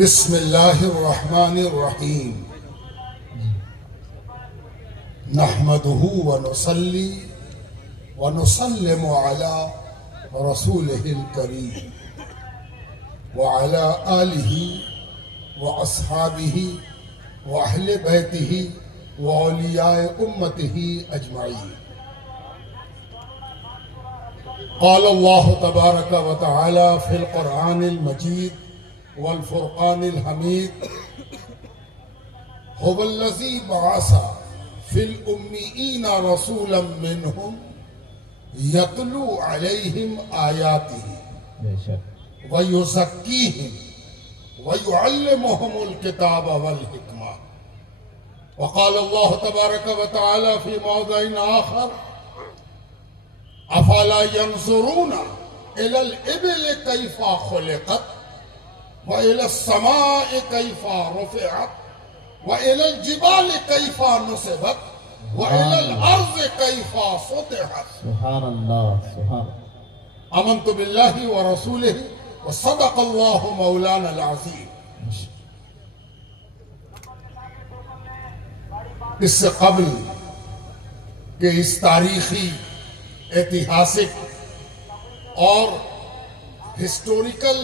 بسم اللہ الرحمن الرحیم نحمده ونصلی ونسلم علی رسولہ الکریم وعلی آلہ واصحابہ واہل بیتہ واولیاء امتہ اجمعین۔ قال اللہ تبارک و تعالی فی القرآن المجید والفرقان الحمید هو الذی بعث فی الأمیین رسولا منہم یتلو علیہم آیاتہ ویزکیہم ویعلمہم الکتاب والحکمہ۔ وقال اللہ تبارک و تعالی فی موضع آخر افلا ينظرون الى الابل كيف خلقت والى السماء كيف رفعت والى الجبال كيف نصبت والى الارض كيف سطحت۔ سبحان اللہ سبحان آمنت باللہ ورسولہ وصدق اللہ مولانا العظیم۔ اس سے قبل کہ اس تاریخی، ایتہاسک اور ہسٹوریکل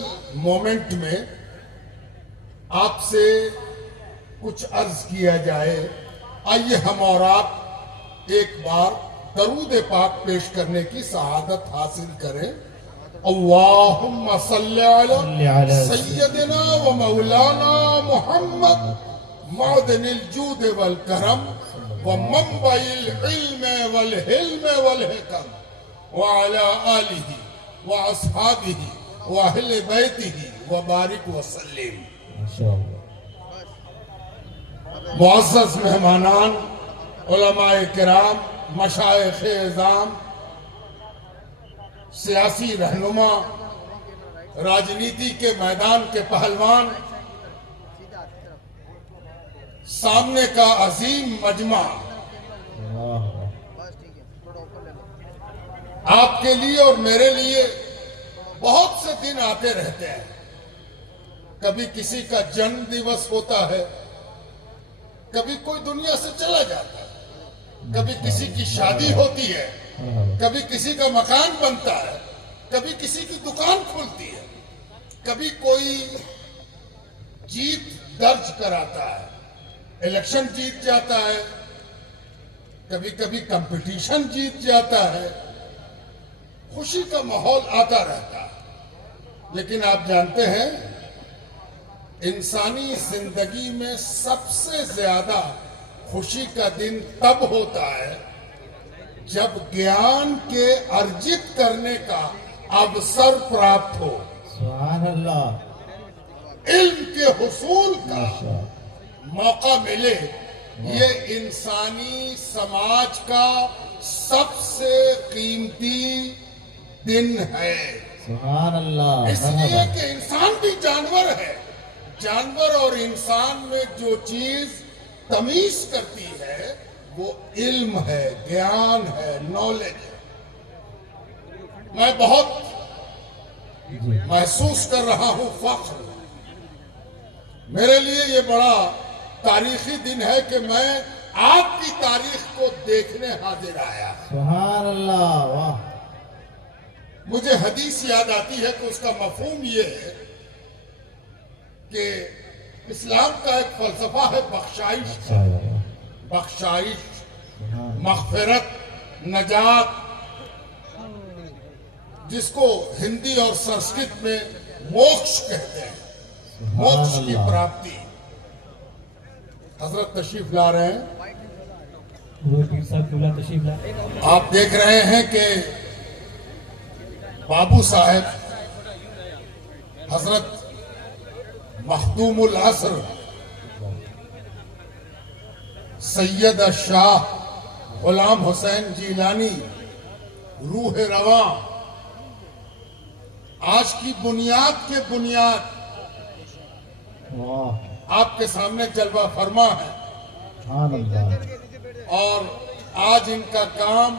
مومنٹ میں آپ سے کچھ عرض کیا جائے، آئیے ہم اور آپ ایک بار درود پاک پیش کرنے کی سعادت حاصل کریں۔ اللہم صلی علی سیدنا و مولانا محمد معدن الجود والکرم ومنبع العلم والحلم والحکم وعلى آلہ واصحابہ واہل بیتہ وبارک وسلم۔ معزز مہمانان، علماء کرام، مشائخ اعظام، سیاسی رہنما، راجنیتی کے میدان کے پہلوان، سامنے کا عظیم مجمع، آپ کے لیے اور میرے لیے بہت سے دن آتے رہتے ہیں۔ کبھی کسی کا جنم دیوس ہوتا ہے، کبھی کوئی دنیا سے چلا جاتا ہے، کبھی کسی کی شادی ہوتی ہے، کبھی کسی کا مکان بنتا ہے، کبھی کسی کی دکان کھلتی ہے، کبھی کوئی جیت درج کراتا ہے، الیکشن جیت جاتا ہے، کبھی کبھی کمپٹیشن جیت جاتا ہے، خوشی کا ماحول آتا رہتا ہے۔ لیکن آپ جانتے ہیں انسانی زندگی میں سب سے زیادہ خوشی کا دن تب ہوتا ہے جب گیان کے ارجت کرنے کا اوسر پراپت ہو، سبحان اللہ، علم کے حصول کا موقع ملے۔ یہ انسانی سماج کا سب سے قیمتی دن ہے۔ سبحان اللہ، اس لیے کہ انسان بھی جانور ہے، جانور اور انسان میں جو چیز تمیز کرتی ہے وہ علم ہے، گیان ہے، نالج ہے۔ میں بہت محسوس کر رہا ہوں فخر، میرے لیے یہ بڑا تاریخی دن ہے کہ میں آپ کی تاریخ کو دیکھنے حاضر آیا۔ سبحان اللہ، واہ، مجھے حدیث یاد آتی ہے کہ اس کا مفہوم یہ ہے کہ اسلام کا ایک فلسفہ ہے بخشائش، بخشائش، مغفرت، نجات، جس کو ہندی اور سنسکرت میں موکش کہتے ہیں، موکش کی پراپتی۔ حضرت تشریف لا رہے ہیں، آپ دیکھ رہے ہیں کہ بابو صاحب حضرت مخدوم العصر سید شاہ غلام حسین جیلانی روح رواں آج کی بنیاد کے بنیاد آپ کے سامنے جلوہ فرما ہے، سبحان اللہ، اور آج ان کا کام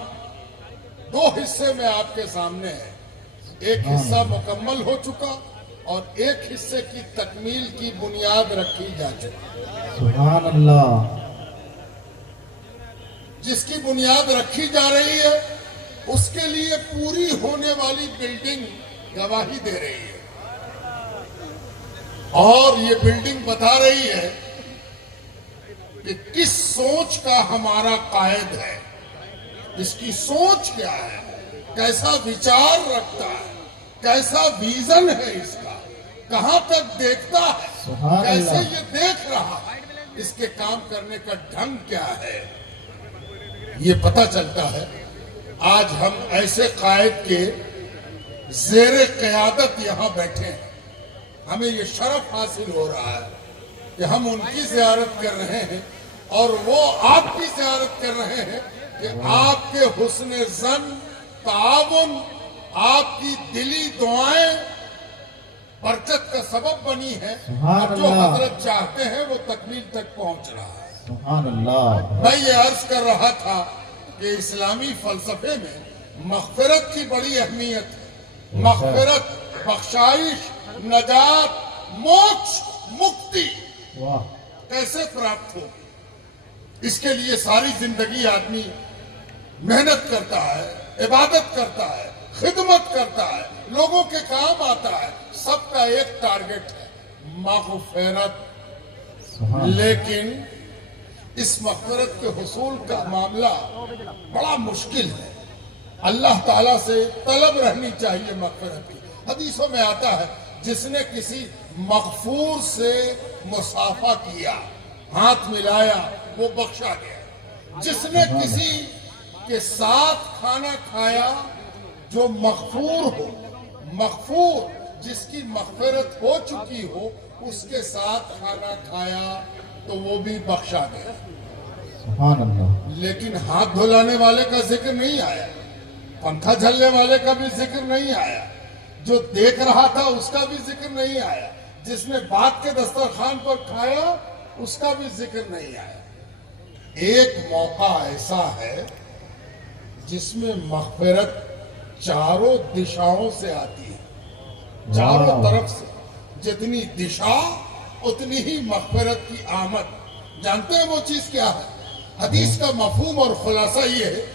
دو حصے میں آپ کے سامنے ہے۔ ایک حصہ مکمل ہو چکا، اور ایک حصے کی تکمیل کی بنیاد رکھی جا چکی ہے۔ سبحان اللہ، جس کی بنیاد رکھی جا رہی ہے اس کے لیے پوری ہونے والی بلڈنگ گواہی دے رہی ہے، اور یہ بلڈنگ بتا رہی ہے کہ کس سوچ کا ہمارا قائد ہے، اس کی سوچ کیا ہے، کیسا وچار رکھتا ہے، کیسا ویژن ہے اس کا، کہاں تک دیکھتا ہے، سبحان کیسے اللہ۔ یہ دیکھ رہا ہے، اس کے کام کرنے کا ڈھنگ کیا ہے، یہ پتہ چلتا ہے۔ آج ہم ایسے قائد کے زیر قیادت یہاں بیٹھے ہیں، ہمیں یہ شرف حاصل ہو رہا ہے کہ ہم ان کی زیارت کر رہے ہیں اور وہ آپ کی زیارت کر رہے ہیں کہ آپ کے حسن ظن، تعاون، آپ کی دلی دعائیں برکت کا سبب بنی ہے، سبحان اور جو اللہ۔ حضرت چاہتے ہیں وہ تکمیل تک پہنچ رہا ہے۔ سبحان اللہ، میں یہ عرض کر رہا تھا کہ اسلامی فلسفے میں مغفرت کی بڑی اہمیت ہے۔ مغفرت، بخشائش، نجات، موکش، مکتی واہ، کیسے پراپت ہو؟ اس کے لیے ساری زندگی آدمی محنت کرتا ہے، عبادت کرتا ہے، خدمت کرتا ہے، لوگوں کے کام آتا ہے، سب کا ایک ٹارگٹ ہے، مغفرت۔ سبحان لیکن اس مغفرت کے حصول کا معاملہ بڑا مشکل ہے۔ اللہ تعالیٰ سے طلب رہنی چاہیے مغفرت کی۔ حدیثوں میں آتا ہے جس نے کسی مغفور سے مصافحہ کیا، ہاتھ ملایا، وہ بخشا گیا۔ جس نے کسی کے ساتھ کھانا کھایا جو مغفور ہو، مغفور جس کی مغفرت ہو چکی ہو، اس کے ساتھ کھانا کھایا تو وہ بھی بخشا گیا۔ سبحان اللہ، لیکن ہاتھ دھلانے والے کا ذکر نہیں آیا، پنکھا جھلنے والے کا بھی ذکر نہیں آیا، جو دیکھ رہا تھا اس کا بھی ذکر نہیں آیا، جس نے بات کے دسترخوان پر کھایا اس کا بھی ذکر نہیں آیا۔ ایک موقع ایسا ہے جس میں مغفرت چاروں دشاؤں سے آتی ہے، چاروں طرف سے، جتنی دشا اتنی ہی مغفرت کی آمد۔ جانتے ہیں وہ چیز کیا ہے؟ حدیث کا مفہوم اور خلاصہ یہ ہے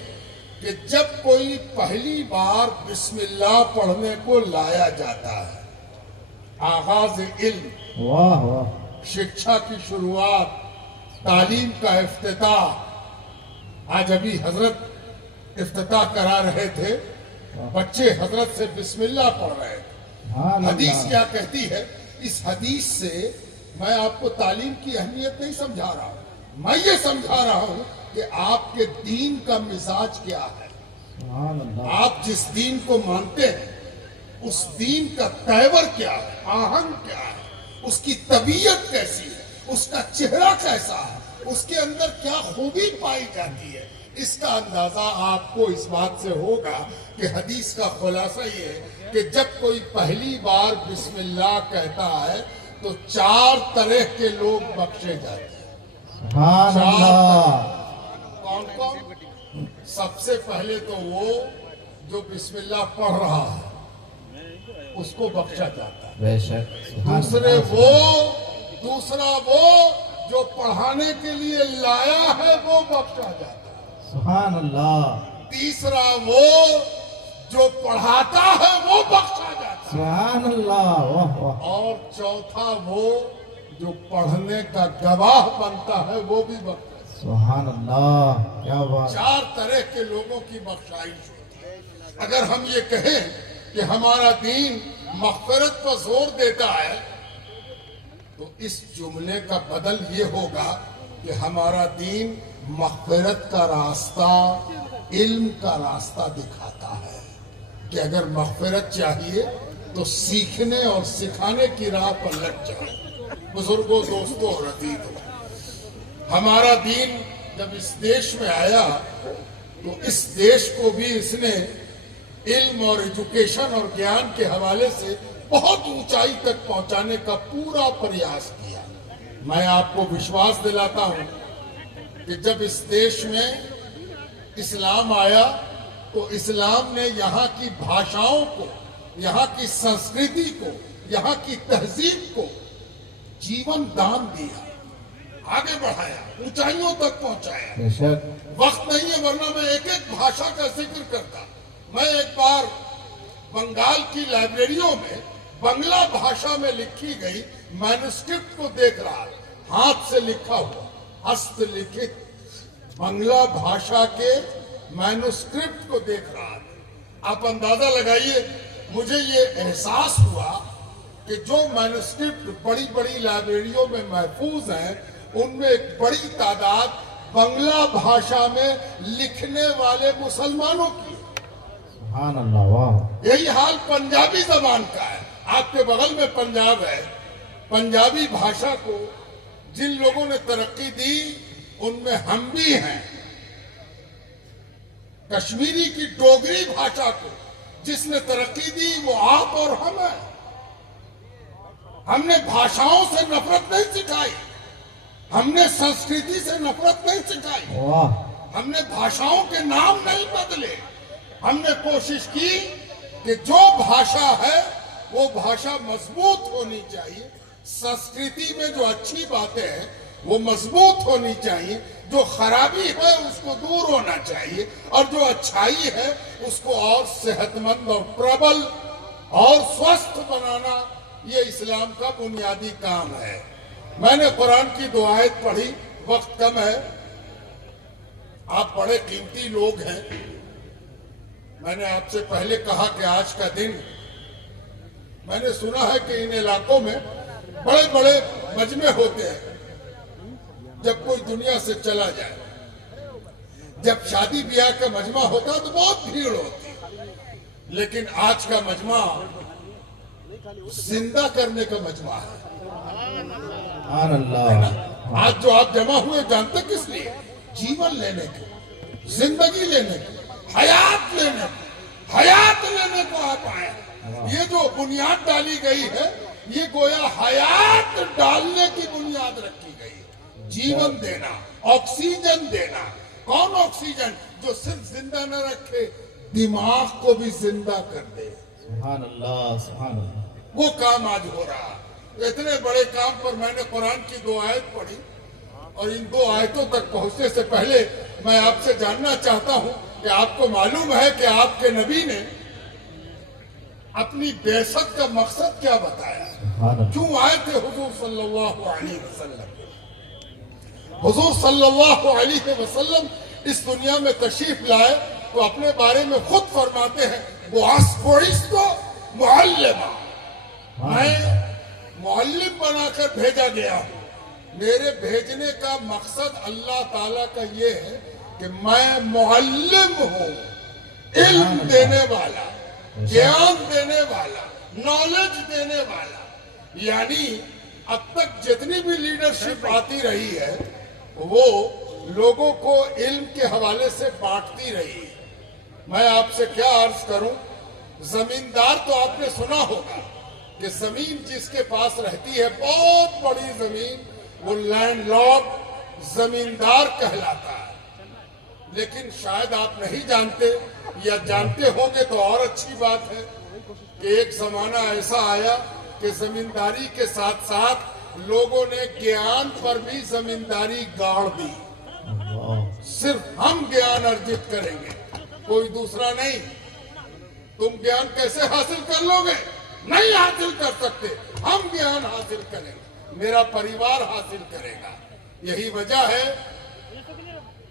کہ جب کوئی پہلی بار بسم اللہ پڑھنے کو لایا جاتا ہے، آغاز علم، واہ واہ، شکشا کی شروعات، تعلیم کا افتتاح۔ آج ابھی حضرت افتتاح کرا رہے تھے، بچے حضرت سے بسم اللہ پڑھ رہے تھے۔ سبحان حدیث اللہ، کیا کہتی ہے؟ اس حدیث سے میں آپ کو تعلیم کی اہمیت نہیں سمجھا رہا ہوں، میں یہ سمجھا رہا ہوں کہ آپ کے دین کا مزاج کیا ہے، سبحان اللہ، آپ جس دین کو مانتے ہیں اس دین کا تیور کیا ہے، آہنگ کیا ہے، اس کی طبیعت کیسی ہے، اس کا چہرہ کیسا ہے، اس کے اندر کیا خوبی پائی جاتی ہے۔ اس کا اندازہ آپ کو اس بات سے ہوگا کہ حدیث کا خلاصہ یہ ہے کہ جب کوئی پہلی بار بسم اللہ کہتا ہے تو چار طرح کے لوگ بخشے جاتے ہیں۔ سبحان اللہ، کون کون؟ سب سے پہلے تو وہ جو بسم اللہ پڑھ رہا ہے اس کو بخشا جاتا ہے۔ بے شک، سبحان دوسرا وہ جو پڑھانے کے لیے لایا ہے وہ بخشا جاتا ہے۔ سبحان اللہ، تیسرا وہ جو پڑھاتا ہے وہ بخشا جاتا ہے۔ سبحان اللہ، واہ واہ، اور چوتھا وہ جو پڑھنے کا گواہ بنتا ہے وہ بھی بخشا جاتا ہے۔ سبحان اللہ، کیا بات، چار طرح کے لوگوں کی بخشائش ہوتی ہے۔ اگر ہم یہ کہیں کہ ہمارا دین مغفرت پر زور دیتا ہے تو اس جملے کا بدل یہ ہوگا کہ ہمارا دین مغفرت کا راستہ، علم کا راستہ دکھاتا ہے کہ اگر مغفرت چاہیے تو سیکھنے اور سکھانے کی راہ پر لگ جائے۔ بزرگوں، دوستوں اور عزیزوں، ہمارا دین جب اس دیش میں آیا تو اس دیش کو بھی اس نے علم اور ایجوکیشن اور گیان کے حوالے سے بہت اونچائی تک پہنچانے کا پورا پریاس کیا۔ میں آپ کو وشواس دلاتا ہوں کہ جب اس دیش میں اسلام آیا تو اسلام نے یہاں کی بھاشاؤں کو، یہاں کی سنسکرتی کو، यहाँ की तहजीब को जीवन दान दिया, आगे बढ़ाया, ऊंचाइयों तक पहुंचाया। बेशक वक्त नहीं है वरना मैं एक एक भाषा का जिक्र करता। मैं एक बार बंगाल की लाइब्रेरियों में बंगला भाषा में लिखी गई मैन्युस्क्रिप्ट को देख रहा, हाथ से लिखा हुआ, हस्तलिखित बंगला भाषा के मैन्युस्क्रिप्ट को देख रहा था। आप अंदाजा लगाइए, मुझे ये एहसास हुआ कि जो मैन्युस्क्रिप्ट बड़ी बड़ी लाइब्रेरियों में महफूज हैं, उनमें एक बड़ी तादाद बंगला भाषा में लिखने वाले मुसलमानों की है। सुभान अल्लाह, वाह। यही हाल पंजाबी जबान का है। आपके बगल में पंजाब है। पंजाबी भाषा को जिन लोगों ने तरक्की दी उनमें हम भी हैं। कश्मीरी की डोगरी भाषा को जिसने तरक्की दी वो आप और हम हैं। हमने भाषाओं से नफरत नहीं सिखाई, हमने संस्कृति से नफरत नहीं सिखाई, वाह। हमने भाषाओं के नाम नहीं बदले। हमने कोशिश की कि जो भाषा है वो भाषा मजबूत होनी चाहिए, संस्कृति में जो अच्छी बातें हैं वो मजबूत होनी चाहिए, जो खराबी है उसको दूर होना चाहिए, और जो अच्छाई है उसको और सेहतमंद और प्रबल और स्वस्थ बनाना, ये इस्लाम का बुनियादी काम है। मैंने कुरान की 2 आयत पढ़ी, वक्त कम है, आप बड़े कीमती लोग हैं। मैंने आपसे पहले कहा कि आज का दिन, मैंने सुना है कि इन इलाकों में बड़े बड़े मजमे होते हैं जब कोई दुनिया से चला जाए। जब शादी ब्याह का मजमा होता है तो बहुत भीड़ होती है, लेकिन आज का मजमा जिंदा करने का मजमा है। सुभान अल्लाह। आज जो आप जमा हुए जानते किस लिए? जीवन लेने के, जिंदगी लेने के, हयात लेने को, हयात लेने को आप आए। ये जो बुनियाद डाली गई है, ये गोया हयात डालने की बुनियाद रखी गई है। जीवन देना, ऑक्सीजन देना। कौन ऑक्सीजन? जो सिर्फ जिंदा न रखे, दिमाग को भी जिंदा कर दे। सुभान अल्लाह, सुभान अल्लाह। वो काम आज हो रहा। इतने बड़े काम पर मैंने कुरान की 2 आयत पढ़ी, और इन 2 आयतों तक पहुंचने से पहले मैं आपसे जानना चाहता हूं कि आपको मालूम है कि आपके नबी ने अपनी बेसत का मकसद क्या बताया? क्यों आए थे हुजूर सल्लल्लाहु अलैहि वसल्लम? हुजूर सल्लल्लाहु अलैहि वसल्लम इस दुनिया में तशरीफ लाए तो अपने बारे में खुद फरमाते हैं, बुअस्तु मुअल्लिमा, मैं मुअल्लिम बनाकर भेजा गया हूं। मेरे भेजने का मकसद अल्लाह ताला का ये है कि मैं मुअल्लिम हूं, इल्म देने वाला, ज्ञान देने वाला, नॉलेज देने वाला। यानी अब तक जितनी भी लीडरशिप आती रही है वो लोगों को इल्म के हवाले से बांटती रही है। मैं आपसे क्या अर्ज करूं, जमींदार तो आपने सुना होगा कि जमीन जिसके पास रहती है, बहुत बड़ी जमीन, वो लैंडलॉर्ड जमींदार कहलाता है। लेकिन शायद आप नहीं जानते, या जानते होंगे तो और अच्छी बात है कि एक जमाना ऐसा आया कि जमींदारी के साथ साथ लोगों ने ज्ञान पर भी जमींदारी गाड़ दी। सिर्फ हम ज्ञान अर्जित करेंगे, कोई दूसरा नहीं। तुम ज्ञान कैसे हासिल कर लोगे? नहीं हासिल कर सकते। हम ज्ञान हासिल करेंगे, मेरा परिवार हासिल करेगा। यही वजह है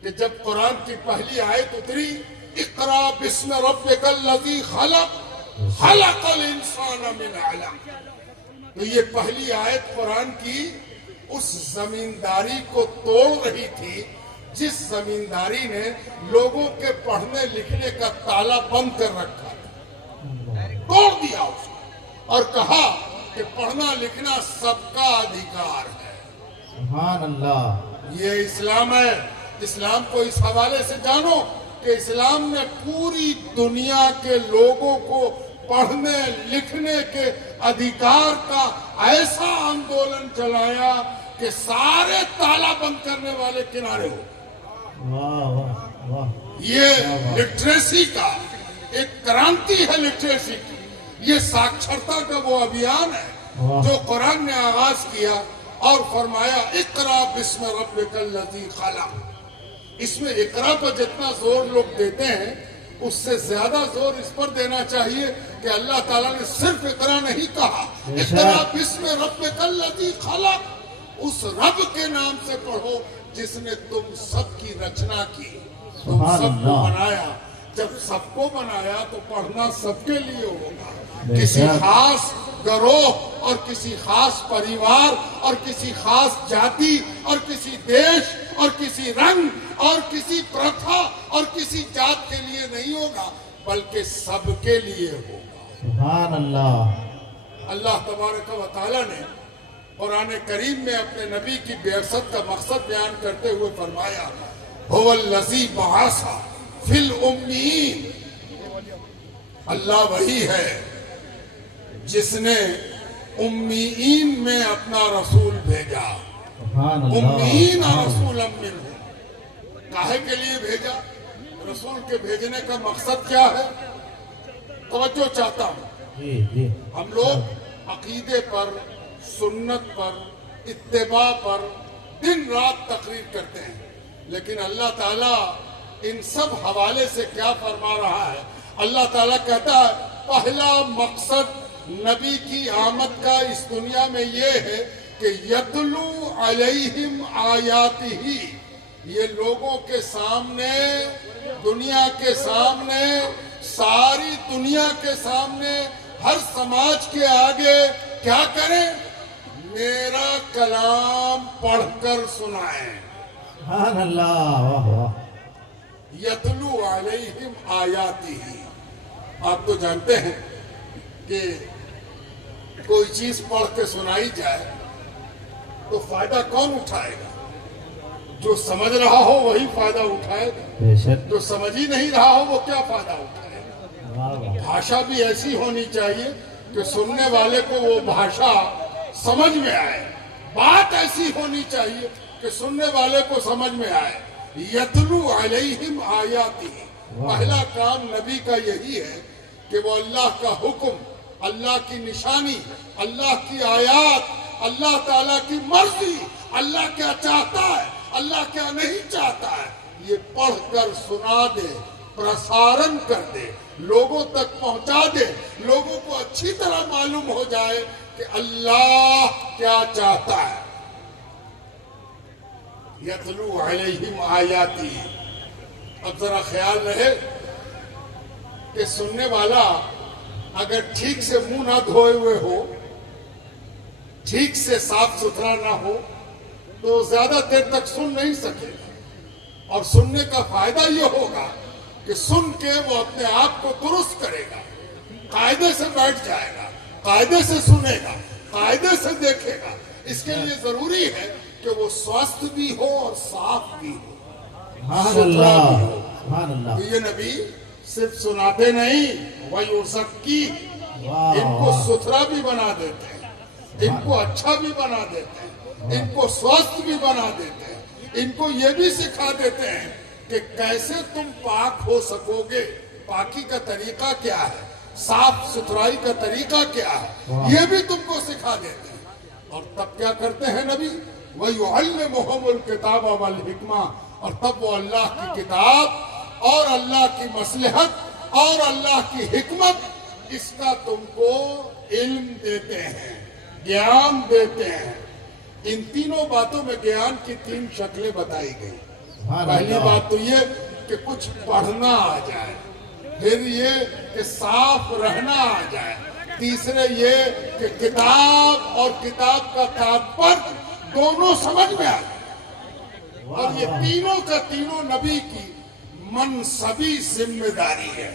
कि जब कुरान की पहली आयत उतरी, इक़रा बिस्मि रब्बिकल लज़ी खलक़ खलक़ल इंसान मिन अलक़, तो ये पहली आयत कुरान की उस जमींदारी को तोड़ रही थी जिस जमींदारी ने लोगों के पढ़ने लिखने का ताला बंद कर रखा था। तोड़ दिया उसको और कहा कि पढ़ना लिखना सबका अधिकार है। सुभान अल्लाह। ये इस्लाम है। इस्लाम को इस हवाले से जानो कि इस्लाम ने पूरी दुनिया के लोगों को पढ़ने लिखने के अधिकार का ऐसा आंदोलन चलाया कि सारे ताला बंद करने वाले किनारे हो। वाह वाह वाह। ये लिटरेसी का एक क्रांति है। लिटरेसी की یہ साक्षरता का वो अभियान है वाह। जो कुरान ने आगाज किया और फरमाया इकरा बिस्म रब्बिकल लज़ी खलक। इसमें इकरा पर जितना जोर लोग देते हैं उससे ज्यादा जोर इस पर देना चाहिए कि अल्लाह ताला ने सिर्फ इकरा नहीं कहा, इकरा बिस्म रब्बिकल लज़ी खलक, उस रब के नाम से पढ़ो जिसने तुम सबकी रचना की, तुम सबको बनाया। जब सबको बनाया तो पढ़ना सबके लिए होगा। किसी खास गरोह और किसी खास परिवार और किसी खास जाति और किसी देश और किसी रंग और किसी प्रथा और किसी जात के लिए नहीं होगा, बल्कि सबके लिए होगा। सुभान अल्लाह। अल्लाह तबारक व तआला ने कुरान करीम में अपने नबी की बिअसत का मकसद बयान करते हुए फरमाया हुवल्लज़ी बअसा फिल उम्मीन, अल्लाह वही है जिसने उम्मीन में अपना रसूल भेजा। सुभान उम्मीन अल्लाह। रसूल मिनहुम, काहे के लिए भेजा? रसूल के भेजने का मकसद क्या है? तवज्जो चाहता हूं। जी जी। हम लोग अकीदे पर, सुन्नत पर, इत्तिबा पर दिन रात तकरीर करते हैं, लेकिन अल्लाह ताला इन सब हवाले से क्या फरमा रहा है? अल्लाह ताला कहता है पहला मकसद नबी की आमद का इस दुनिया में ये है कि यतलू अलैहिम आयातिही, ये लोगों के सामने, दुनिया के सामने, सारी दुनिया के सामने, हर समाज के आगे क्या करें? मेरा कलाम पढ़कर सुनाएं। सुभान अल्लाह। वाह वाह। यतलू अलैहिम आयातिही, आप तो जानते हैं कि कोई चीज पढ़ के सुनाई जाए तो फायदा कौन उठाएगा? जो समझ रहा हो वही फायदा उठाएगा, बेशक। जो समझ ही नहीं रहा हो वो क्या फायदा उठाएगा? वाह वाह। भाषा भी ऐसी होनी चाहिए कि सुनने वाले को वो भाषा समझ में आए, बात ऐसी होनी चाहिए कि सुनने वाले को समझ में आए। यतलू अलैहिम आयातिही, पहला काम नबी का यही है कि वो अल्लाह का हुक्म, अल्लाह की निशानी, अल्लाह की आयात, अल्लाह ताला की मर्जी, अल्लाह क्या चाहता है, अल्लाह क्या नहीं चाहता है, ये पढ़कर सुना दे, प्रसारण कर दे, लोगों तक पहुंचा दे, लोगों को अच्छी तरह मालूम हो जाए कि अल्लाह क्या चाहता है। यतलू अलैहिम आयाती, अब जरा ख्याल रहे कि सुनने वाला अगर ठीक से मुंह ना धोए हुए हो, ठीक से साफ सुथरा ना हो, तो ज्यादा देर तक सुन नहीं सकेगा। और सुनने का फायदा ये होगा कि सुन के वो अपने आप को दुरुस्त करेगा, कायदे से बैठ जाएगा, कायदे से सुनेगा, कायदे से देखेगा। इसके लिए जरूरी है कि वो स्वस्थ भी हो और साफ भी हो, सुभान सुथरा अल्लाह। भी हो। सुभान अल्लाह। तो ये नबी सिर्फ सुनाते नहीं, वही की वाह इनको वाह। सुथरा भी बना देते हैं, इनको अच्छा भी बना देते हैं, इनको स्वस्थ भी बना देते हैं, इनको ये भी सिखा देते हैं कि कैसे तुम पाक हो सकोगे, पाकी का तरीका क्या है, साफ सुथराई का तरीका क्या है, ये भी तुमको सिखा देते हैं। और तब क्या करते हैं नबी? वयुअल्लिमुहुमुल किताब वल हिकमा, और तब वो अल्लाह की किताब और अल्लाह की मसलहत और अल्लाह की हिकमत, इसका तुमको इल्म देते हैं, ज्ञान देते हैं। इन तीनों बातों में ज्ञान की तीन शक्लें बताई गई। पहली बात तो ये कि कुछ पढ़ना आ जाए, फिर ये कि साफ रहना आ जाए, तीसरे ये कि किताब और किताब का तात्पर्य दोनों समझ में आ जाए। और ये तीनों का तीनों नबी की मनसबी जिम्मेदारी है,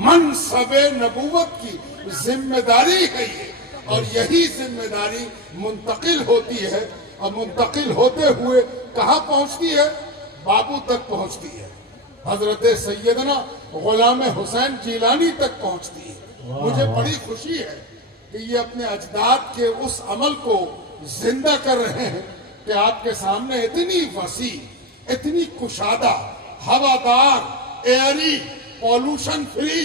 मनसबे नबूवत की जिम्मेदारी है ये। और यही जिम्मेदारी मुंतकिल होती है, और मुंतकिल होते हुए कहाँ पहुंचती है? बाबू तक पहुंचती है, हजरत सैयदना गुलाम हुसैन जिलानी तक पहुंचती है। मुझे बड़ी खुशी है कि ये अपने अजदाद के उस अमल को जिंदा कर रहे हैं कि आपके सामने इतनी वसी, इतनी कुशादा, हवादार, एयरी, पॉल्यूशन फ्री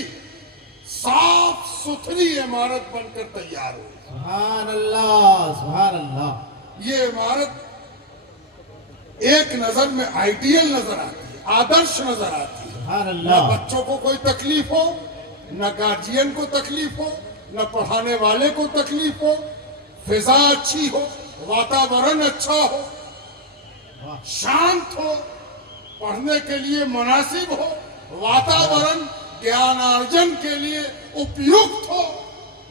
साफ सुथरी इमारत बनकर तैयार हुई। सुभान अल्लाह, सुभान अल्लाह। ये इमारत एक नजर में आइडियल नजर आती है, आदर्श नजर आती है। सुभान न अल्लाह। बच्चों को कोई तकलीफ हो, न गार्जियन को तकलीफ हो, न पढ़ाने वाले को तकलीफ हो, फिजा अच्छी हो, वातावरण अच्छा हो, वाह, शांत हो, पढ़ने के लिए मुनासिब हो, वातावरण ज्ञानार्जन के लिए उपयुक्त हो,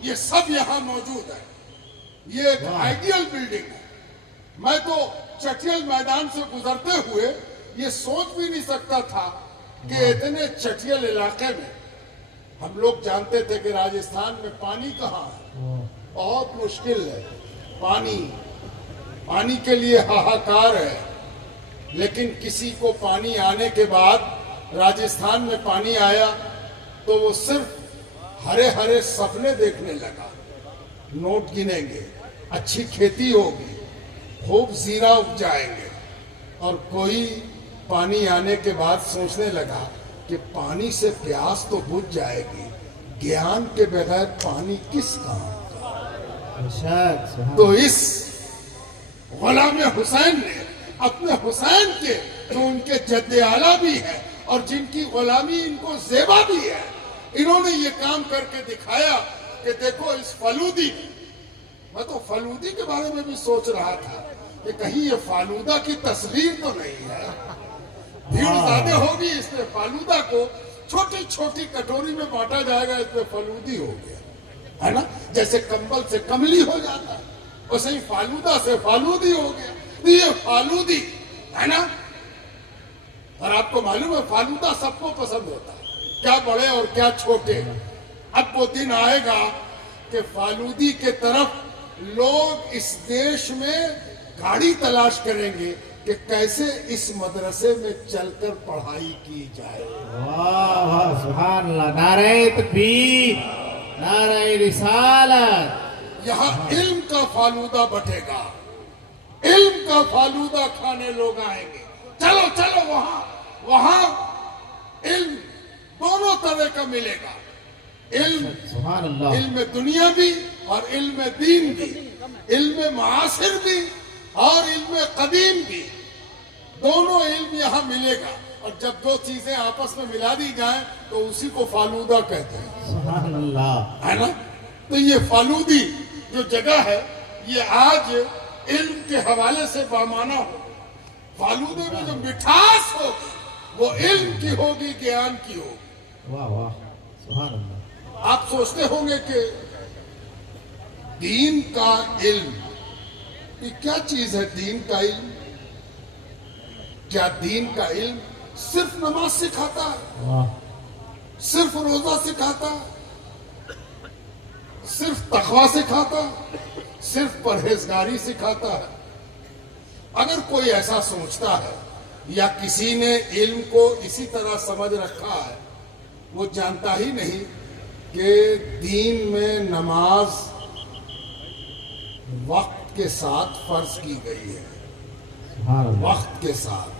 ये सब यहाँ मौजूद है। ये एक आइडियल बिल्डिंग है। मैं तो चटियल मैदान से गुजरते हुए ये सोच भी नहीं सकता था कि इतने चटियल इलाके में, हम लोग जानते थे कि राजस्थान में पानी कहाँ है, बहुत मुश्किल है। पानी के लिए हाहाकार है, लेकिन किसी को पानी आने के बाद, राजस्थान में पानी आया तो वो सिर्फ हरे हरे सपने देखने लगा। नोट गिनेंगे, अच्छी खेती होगी, खूब जीरा उपजाएंगे, और कोई पानी आने के बाद सोचने लगा कि पानी से प्यास तो बुझ जाएगी, ज्ञान के बगैर पानी किस काम का। बेशक, सुभान तो इस गुलाम हुसैन ने अपने हुसैन के, जो उनके जद्दे आला भी है और जिनकी गुलामी इनको ज़ेबा भी है, इन्होंने ये काम करके दिखाया कि देखो इस फलूदी, मैं तो फलूदी के बारे में भी सोच रहा था कि कहीं ये फालूदा की तस्वीर तो नहीं है। भीड़ ज्यादा होगी, इसलिए फालूदा को छोटी छोटी कटोरी में बांटा जाएगा, इसमें फलूदी हो गया, है ना। जैसे कंबल से कमली हो जाता है, वैसे ही फालूदा से फालूदी हो गया। तो ये फालूदी है ना। और आपको मालूम है फालूदा सबको पसंद होता है, क्या बड़े और क्या छोटे। अब वो दिन आएगा कि फालूदी के तरफ लोग इस देश में गाड़ी तलाश करेंगे कि कैसे इस मदरसे में चलकर पढ़ाई की जाए। वाह वाह, सुभान अल्लाह। नारे तकबीर, नारे रिसालत। यहाँ इल्म का फालूदा बटेगा, इल्म का फालूदा खाने लोग आएंगे। चलो चलो वहां इल्म दोनों तरह का मिलेगा। इल्म, सुभान अल्लाह। इल्म दुनिया भी और इल्म दीन भी, इल्म मासिर भी और इल्म कदीम भी, दोनों इल्म यहाँ मिलेगा। और जब दो चीजें आपस में मिला दी जाए तो उसी को फालूदा कहते हैं, सुभान अल्लाह। है ना। तो ये फालूदी जो जगह है, ये आज इल्म के हवाले से बामाना हो। फालूदे में जो मिठास होगी वो इल्म की होगी, ज्ञान की होगी। वाह वाह, सुभान अल्लाह। आप सोचते होंगे कि दीन का इल्म, ये क्या चीज है? दीन का इल्म, क्या दीन का इल्म सिर्फ नमाज सिखाता है, वाह, सिर्फ रोजा सिखाता है, सिर्फ तकवा सिखाता है, सिर्फ परहेजगारी सिखाता है? अगर कोई ऐसा सोचता है या किसी ने इल्म को इसी तरह समझ रखा है, वो जानता ही नहीं कि दीन में नमाज वक्त के साथ फर्ज की गई है। सुभान अल्लाह। वक्त के साथ,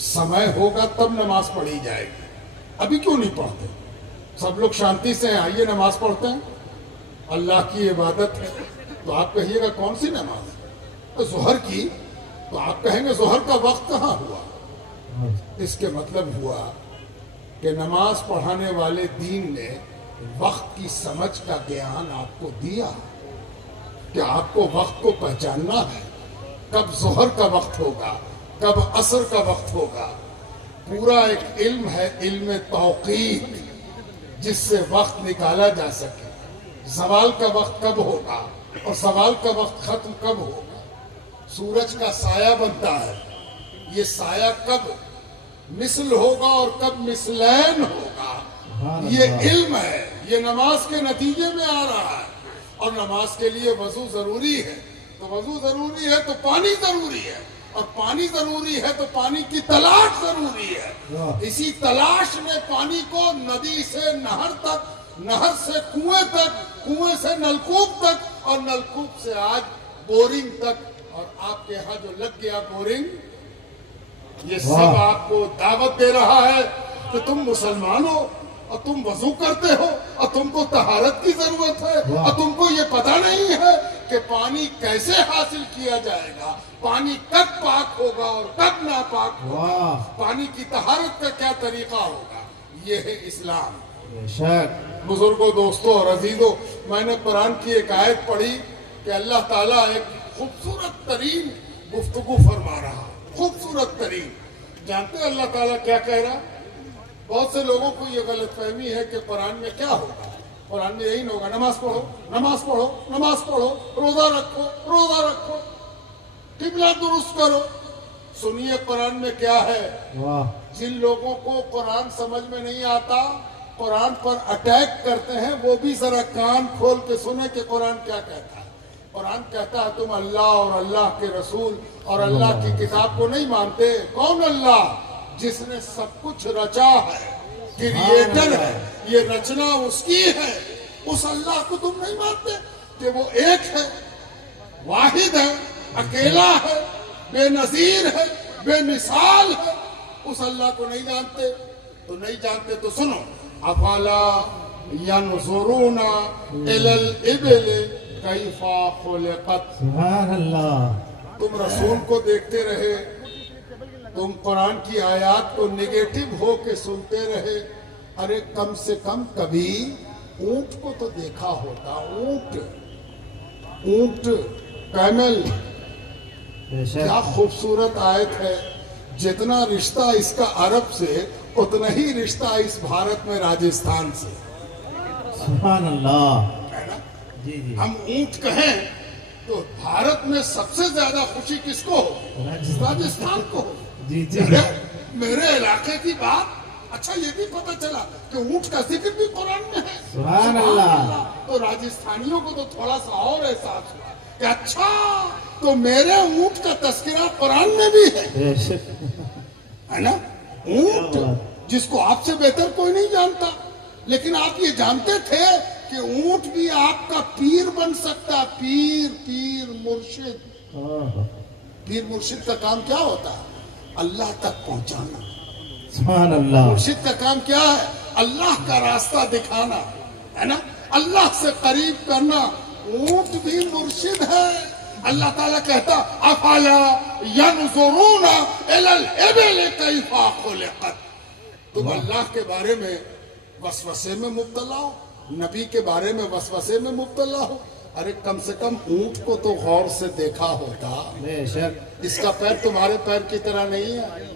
समय होगा तब नमाज पढ़ी जाएगी। अभी क्यों नहीं पढ़ते? सब लोग शांति से हैं, आइए नमाज पढ़ते हैं, अल्लाह की इबादत है। तो आप कहिएगा कौन सी नमाज? तो ज़ोहर की, तो आप कहेंगे ज़ोहर का वक्त कहाँ हुआ? इसके मतलब हुआ कि नमाज पढ़ाने वाले दीन ने वक्त की समझ का ज्ञान आपको दिया कि आपको वक्त को पहचानना है, कब ज़ोहर का वक्त होगा, कब असर का वक्त होगा। पूरा एक इल्म है, इल्म तौक़ीत, जिससे वक्त निकाला जा सके। ज़वाल का वक्त कब होगा और ज़वाल का वक्त खत्म कब होगा। सूरज का साया बनता है, ये साया कब मिसल होगा और कब मिसलैन होगा, ये इल्म है। ये नमाज के नतीजे में आ रहा है। और नमाज के लिए वजू जरूरी है, तो वजू जरूरी है तो पानी जरूरी है, और पानी जरूरी है तो पानी की तलाश जरूरी है। इसी तलाश में पानी को नदी से नहर तक, नहर से कुएं तक, कुएं से नलकूप तक, और नलकूप से आज बोरिंग तक। और आपके यहाँ जो लग गया बोरिंग, ये सब आपको दावत दे रहा है कि तुम मुसलमान हो, और तुम वजू करते हो और तुमको तहारत की जरूरत है और तुमको ये पता नहीं है कि पानी कैसे हासिल किया जाएगा, पानी कब पाक होगा और कब नापाक होगा, वाह पानी की तहारत का क्या तरीका होगा। ये है इस्लाम। बेशक बुजुर्गों, दोस्तों और अजीजों, मैंने कुरान की एक आयत पढ़ी कि अल्लाह ताला एक खूबसूरत तरीन गुफ्तगू फरमा रहा, खूबसूरत तरीन। जानते हैं अल्लाह ताला क्या कह रहा? बहुत से लोगों को ये गलतफहमी है कि कुरान में क्या होगा, कुरान में यही नहीं होगा, नमाज पढ़ो, नमाज पढ़ो, नमाज पढ़ो, रोजा रखो, रोजा रखो, किबला दुरुस्त करो। सुनिए कुरान में क्या है। वाह जिन लोगों को कुरान समझ में नहीं आता, कुरान पर अटैक करते हैं, वो भी जरा कान खोल के सुने कि कुरान क्या कहता है। कुरान कहता है तुम अल्लाह और अल्लाह के रसूल और अल्लाह की किताब को नहीं मानते। कौन अल्लाह? जिसने सब कुछ रचा है, क्रिएटर है, ये रचना उसकी है। उस अल्लाह को तुम नहीं मानते कि वो एक है, वाहिद है, अकेला है, बेनजीर है, बेमिसाल है। उस अल्लाह को नहीं जानते तो नहीं जानते तो सुनो, अफला यनजुरूना इलल इबिल कैफा खुलिकत। सुभान अल्लाह। तुम रसूल को देखते रहे, तुम कुरान की आयत को निगेटिव हो के सुनते रहे। अरे कम से कम कभी ऊंट को तो देखा होता। ऊंट कैमल, बेशक क्या खूबसूरत आयत है। जितना रिश्ता इसका अरब से, उतना ही रिश्ता इस भारत में राजस्थान से, सुभान अल्लाह। है ना। जी जी हम ऊंट कहें तो भारत में सबसे ज्यादा खुशी किसको हो? राजस्थान को हो। जी जी मेरे इलाके की बात। अच्छा, ये भी पता चला कि ऊंट का जिक्र भी कुरान में है। सुभान अल्लाह। तो राजस्थानियों को तो थोड़ा सा और एहसास हुआ कि अच्छा, तो मेरे ऊंट का तस्करा कुरान में भी है, बेशक है ना। ऊंट जिसको आपसे बेहतर कोई नहीं जानता, लेकिन आप ये जानते थे कि ऊंट भी आपका पीर बन सकता। पीर मुर्शिद। पीर मुर्शिद का काम क्या होता है? अल्लाह तक पहुंचाना। सुभान अल्लाह। मुर्शिद का काम क्या है? अल्लाह का रास्ता दिखाना, है ना, अल्लाह से करीब करना। ऊंट भी मुर्शिद है। अल्लाह ताला कहता अफला यनजुरूना इलल इबिल कैफा खुलिकत। तुम अल्लाह के बारे में वसवसे में मुब्तला हो, नबी के बारे में वसवसे में मुब्तला हो। अरे कम से कम ऊंट को तो गौर से देखा होता। बेशक इसका पैर तुम्हारे पैर की तरह नहीं है।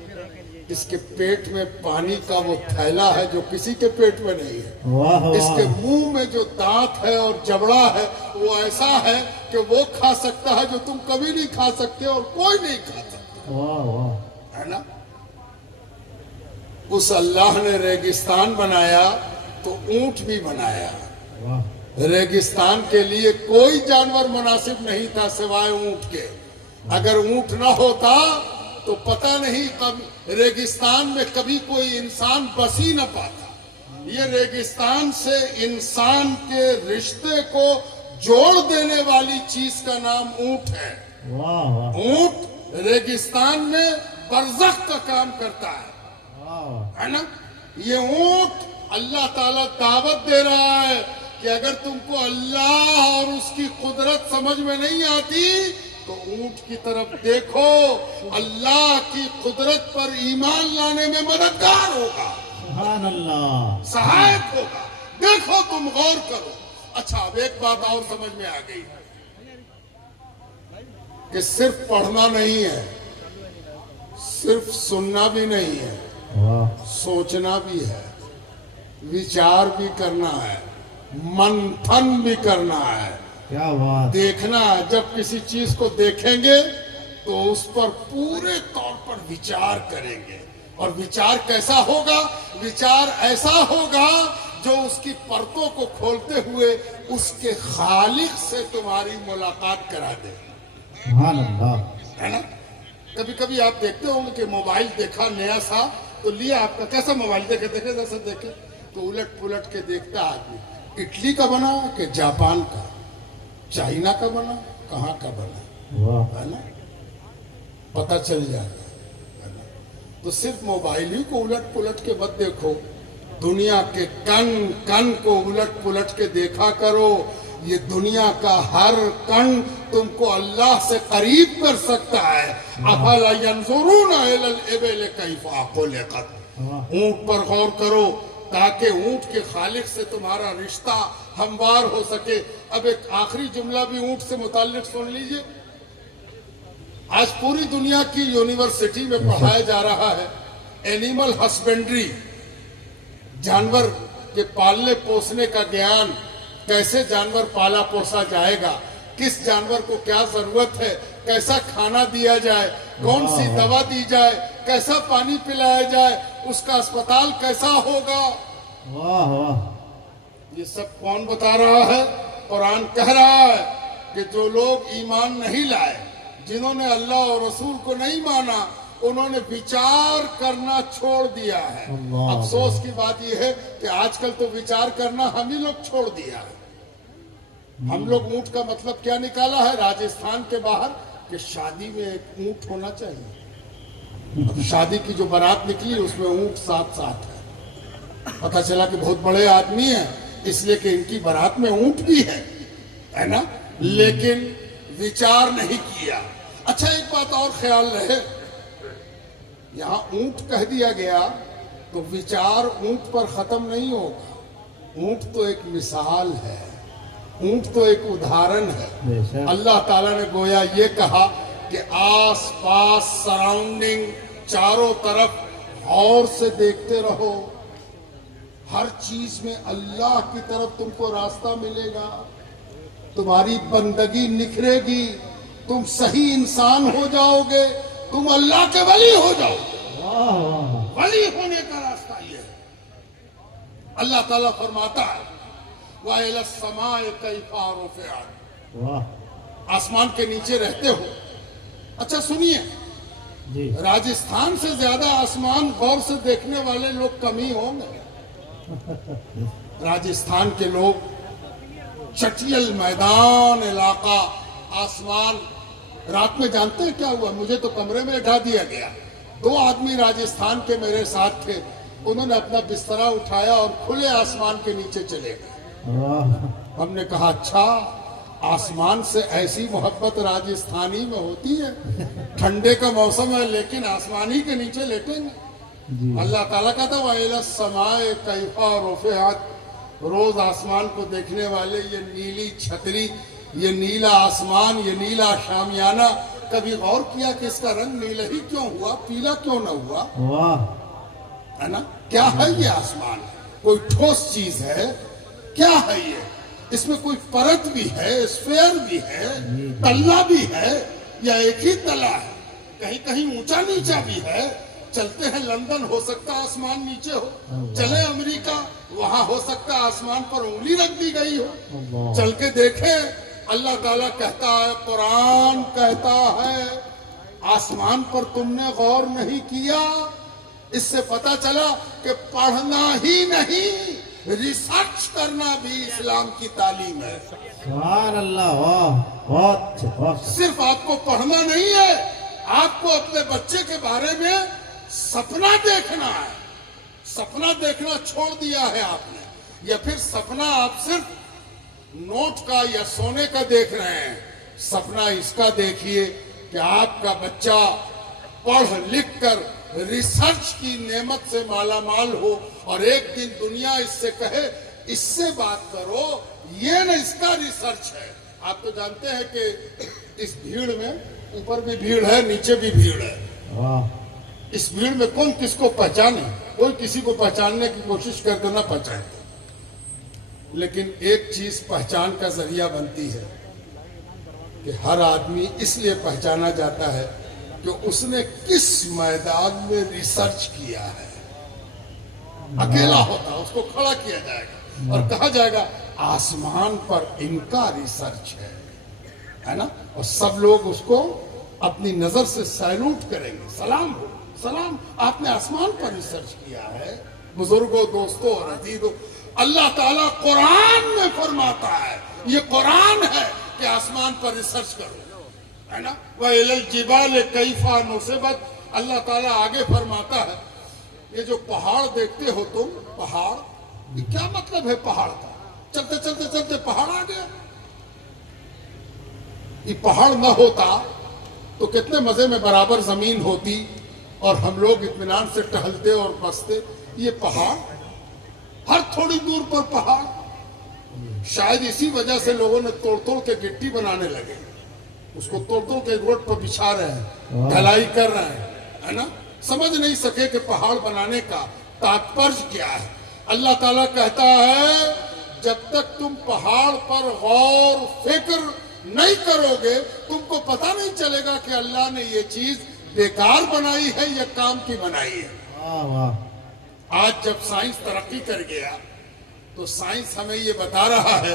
इसके पेट में पानी का वो थैला है जो किसी के पेट में नहीं है। वाह इसके वाह मुंह में जो दांत है और जबड़ा है वो ऐसा है कि वो खा सकता है जो तुम कभी नहीं खा सकते और कोई नहीं खा सकता, वाह वाह। है ना। उस अल्लाह ने रेगिस्तान बनाया तो ऊंट भी बनाया। वाह रेगिस्तान के लिए कोई जानवर मुनासिब नहीं था सिवाय ऊंट के। अगर ऊंट ना होता तो पता नहीं कब रेगिस्तान में कभी कोई इंसान बस ही न पाता। ये रेगिस्तान से इंसान के रिश्ते को जोड़ देने वाली चीज का नाम ऊंट है। वाह वाह ऊंट रेगिस्तान में बरज़ख का काम करता है, वाह। है ना। ये ऊंट अल्लाह ताला दावत दे रहा है कि अगर तुमको अल्लाह और उसकी कुदरत समझ में नहीं आती तो ऊंट की तरफ देखो, अल्लाह की कुदरत पर ईमान लाने में मददगार होगा, सुभान अल्लाह। सहायक होगा। देखो, तुम गौर करो। अच्छा, अब एक बात और समझ में आ गई कि सिर्फ पढ़ना नहीं है, सिर्फ सुनना भी नहीं है, वाह सोचना भी है, विचार भी करना है, मंथन भी करना है, क्या बात। देखना है। जब किसी चीज को देखेंगे तो उस पर पूरे तौर पर विचार करेंगे। और विचार कैसा होगा? विचार ऐसा होगा जो उसकी परतों को खोलते हुए उसके खालिक से तुम्हारी मुलाकात करा दे, सुभान अल्लाह। है ना। कभी कभी आप देखते होंगे कि मोबाइल देखा नया सा तो लिया आपका, कैसा मोबाइल देखे देखे जैसे देखे तो उलट पुलट के देखता आदमी, इटली का बना कि जापान का, चाइना का बना, कहाँ का बना, वाह है ना, पता चल जाएगा, है ना। तो सिर्फ मोबाइल ही को उलट पुलट के मत देखो, दुनिया के कण कण को उलट पुलट के देखा करो। ये दुनिया का हर कण तुमको अल्लाह से करीब कर सकता है। अफला यंजुरूना इलल इबिल कैफा खुलिकत। ऊंट पर गौर करो ताकि ऊंट के खालिक से तुम्हारा रिश्ता हमवार हो सके। अब एक आखिरी जुमला भी ऊंट से मुताल्लिक सुन लीजिए। आज पूरी दुनिया की यूनिवर्सिटी में पढ़ाया जा रहा है एनिमल हस्बेंड्री, जानवर के पालने पोसने का ज्ञान, कैसे जानवर पाला पोसा जाएगा, किस जानवर को क्या जरूरत है, कैसा खाना दिया जाए, कौन सी दवा दी जाए, कैसा पानी पिलाया जाए, उसका अस्पताल कैसा होगा। वाह वाह। ये सब कौन बता रहा है? कुरान कह रहा है कि जो लोग ईमान नहीं लाए, जिन्होंने अल्लाह और रसूल को नहीं माना, उन्होंने विचार करना छोड़ दिया है। अल्लाह। अफसोस की बात यह है कि आजकल तो विचार करना हम ही लोग छोड़ दिया है। हम लोग ऊंट का मतलब क्या निकाला है राजस्थान के बाहर कि शादी में एक ऊंट होना चाहिए। अब शादी की जो बारात निकली उसमें ऊंट साथ साथ है। पता चला कि बहुत बड़े आदमी हैं, इसलिए कि इनकी बारात में ऊंट भी है ना, लेकिन विचार नहीं किया। अच्छा एक बात और ख्याल रहे, यहाँ ऊंट कह दिया गया तो विचार ऊंट पर खत्म नहीं होगा। ऊंट तो एक मिसाल है, ऊंट तो एक उदाहरण है। बेशक। अल्लाह ताला ने गोया ये कहा कि आस पास सराउंडिंग चारों तरफ गौर से देखते रहो, हर चीज में अल्लाह की तरफ तुमको रास्ता मिलेगा, तुम्हारी बंदगी निखरेगी, तुम सही इंसान हो जाओगे, तुम अल्लाह के वली हो जाओगे। वाह वाह। वली होने का रास्ता ये है। अल्लाह ताला फरमाता है वाइला समाए कैफा रुफिअत। वाह। आसमान के नीचे रहते हो। अच्छा सुनिए, जी। राजस्थान से ज्यादा आसमान गौर से देखने वाले लोग कम ही होंगे। राजस्थान के लोग चटियल मैदान इलाका, आसमान, रात में जानते हैं क्या हुआ? मुझे तो कमरे में बैठा दिया गया। 2 आदमी राजस्थान के मेरे साथ थे, उन्होंने अपना बिस्तरा उठाया और खुले आसमान के नीचे चले गए। वाह। हमने कहा अच्छा, आसमान से ऐसी मोहब्बत राजस्थानी में होती है। ठंडे का मौसम है लेकिन आसमान ही के नीचे लेटेंगे। जी। अल्लाह ताला का था वाइला समाए कैफा रुफिअत। रोज आसमान को देखने वाले ये नीली छतरी, ये नीला आसमान, ये नीला शामियाना, कभी गौर किया कि इसका रंग नीला ही क्यों हुआ, पीला क्यों न हुआ? वाह। है ना? क्या है ये आसमान? कोई ठोस चीज है? क्या है ये? इसमें कोई परत भी है, स्फेयर भी है, तल्ला भी है, या एक ही तला है? कहीं कहीं ऊंचा नीचा भी है। चलते हैं लंदन, हो सकता आसमान नीचे हो, चले अमेरिका, वहां हो सकता आसमान पर उंगली रख दी गई हो। चल के देखे, अल्लाह ताला कहता है, कुरान कहता है, आसमान पर तुमने गौर नहीं किया। इससे पता चला कि पढ़ना ही नहीं, रिसर्च करना भी इस्लाम की तालीम है। सुभान अल्लाह। वाह। बहुत बहुत। सिर्फ आपको पढ़ना नहीं है, आपको अपने बच्चे के बारे में सपना देखना है। सपना देखना छोड़ दिया है आपने, या फिर सपना आप सिर्फ नोट का या सोने का देख रहे हैं। सपना इसका देखिए कि आपका बच्चा पढ़ लिख कर रिसर्च की नेमत से मालामाल हो और एक दिन दुनिया इससे कहे इससे बात करो, ये न इसका रिसर्च है। आप तो जानते हैं कि इस भीड़ में ऊपर भी भीड़ है, नीचे भी भीड़ है। वाह। इस भीड़ में कौन किसको पहचाने? कोई किसी को पहचानने की कोशिश करके ना पहचानते, लेकिन एक चीज पहचान का जरिया बनती है कि हर आदमी इसलिए पहचाना जाता है कि उसने किस मैदान में रिसर्च किया है। अकेला होता उसको खड़ा किया जाएगा और कहा जाएगा आसमान पर इनका रिसर्च है ना, और सब लोग उसको अपनी नजर से सैल्यूट करेंगे, सलाम हो, सलाम, आपने आसमान पर रिसर्च किया है। बुजुर्गों, दोस्तों और अजीजों, अल्लाह ताला कुरान में फरमाता है, ये कुरान है कि आसमान पर रिसर्च करो, है ना। वह इलल जिबाल कैफा नुसिबत। अल्लाह ताला आगे फरमाता है یہ جو پہاڑ دیکھتے ہو تم، پہاڑ، یہ کیا مطلب ہے پہاڑ کا؟ چلتے چلتے چلتے پہاڑ آ گیا۔ یہ پہاڑ نہ ہوتا تو کتنے مزے میں برابر زمین ہوتی اور ہم لوگ اطمینان سے ٹہلتے اور بستے۔ یہ پہاڑ، ہر تھوڑی دور پر پہاڑ، شاید اسی وجہ سے لوگوں نے توڑ توڑ کے گٹی بنانے لگے، اس کو توڑ توڑ کے روڈ پر بچھا رہے ہیں، ڈھلائی کر رہے ہیں، ہے نا؟ سمجھ نہیں سکے کہ پہاڑ بنانے کا تاتپرج کیا ہے۔ اللہ تعالیٰ کہتا ہے جب تک تم پہاڑ پر غور فکر نہیں کرو گے تم کو پتہ نہیں چلے گا کہ اللہ نے یہ چیز بیکار بنائی ہے یا کام کی بنائی ہے۔ واہ واہ، آج جب سائنس ترقی کر گیا تو سائنس ہمیں یہ بتا رہا ہے